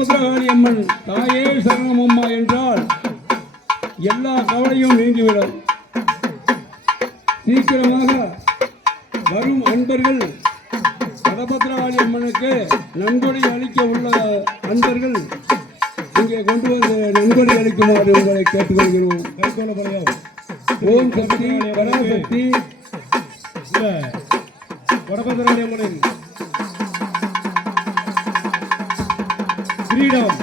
வடபத்ரகாளி அம்மன் தாயே சரணம் அம்மா என்றால் எல்லா கவலையும் நீங்கிவிடும். சீக்கிரமாக வரும் அன்பர்கள் வடபத்ரகாளி அம்மனுக்கு நன்கொடை அளிக்க உள்ள அன்பர்கள் இங்கே கொண்டு வந்து நன்கொடை அளிக்குமாறு உங்களை கேட்டுக்கொள்கிறோம். ஓம் சக்தி பராசக்தி வடபத்ரகாளி அம்மனின் கிரீடம்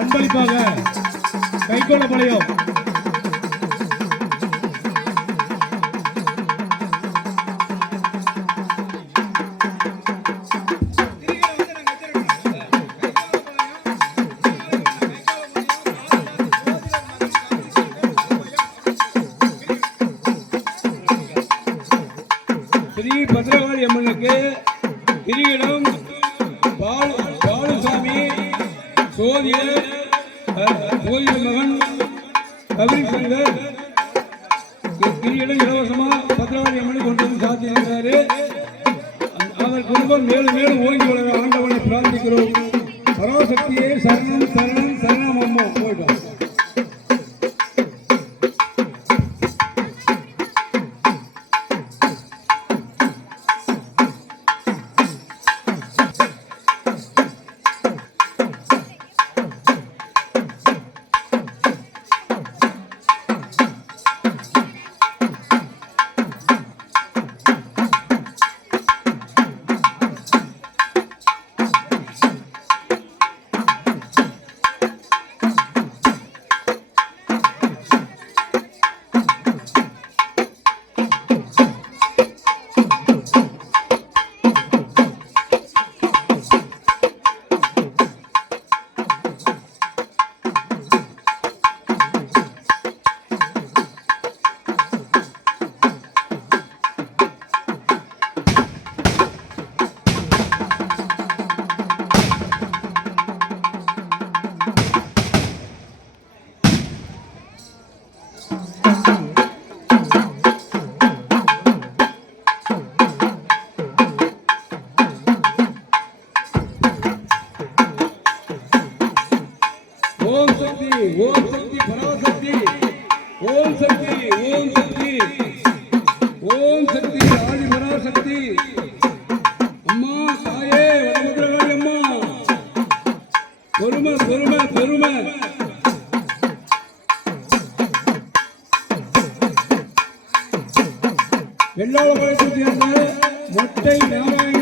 அன்பளிப்பாக கைகொள்ளப்படையும் ஸ்ரீ பத்ரகாளி அம்மனுக்கு கிரீடம் பாலுசாமி சோதியர் மகன் கபில் சங்கர் கிரீடம் இலவசமா பத்ரகாளி அம்மனுக்கு கொண்டு வந்து சாத்தியிருக்கிறாரு. அவர் குடும்பம் மேலும் மேலும் ஓங்கி வளர ஆண்டவனை பிரார்த்திக்கிறோம். பராசக்தியே சரணம் சரணம் சரணம் அம்மா. போயிட்டோம். ஓம் சக்தி ஓம் சக்தி பராசக்தி ஓம் சக்தி ஓம் சக்தி ஓம் சக்தி ஆதி பராசக்தி அம்மா தாயே வடபத்ரகாளி அம்மா பொறுமை பொறுமை பொறுமை. வெள்ளாளபாளையத்தை சேர்ந்த மொட்டை நாராயண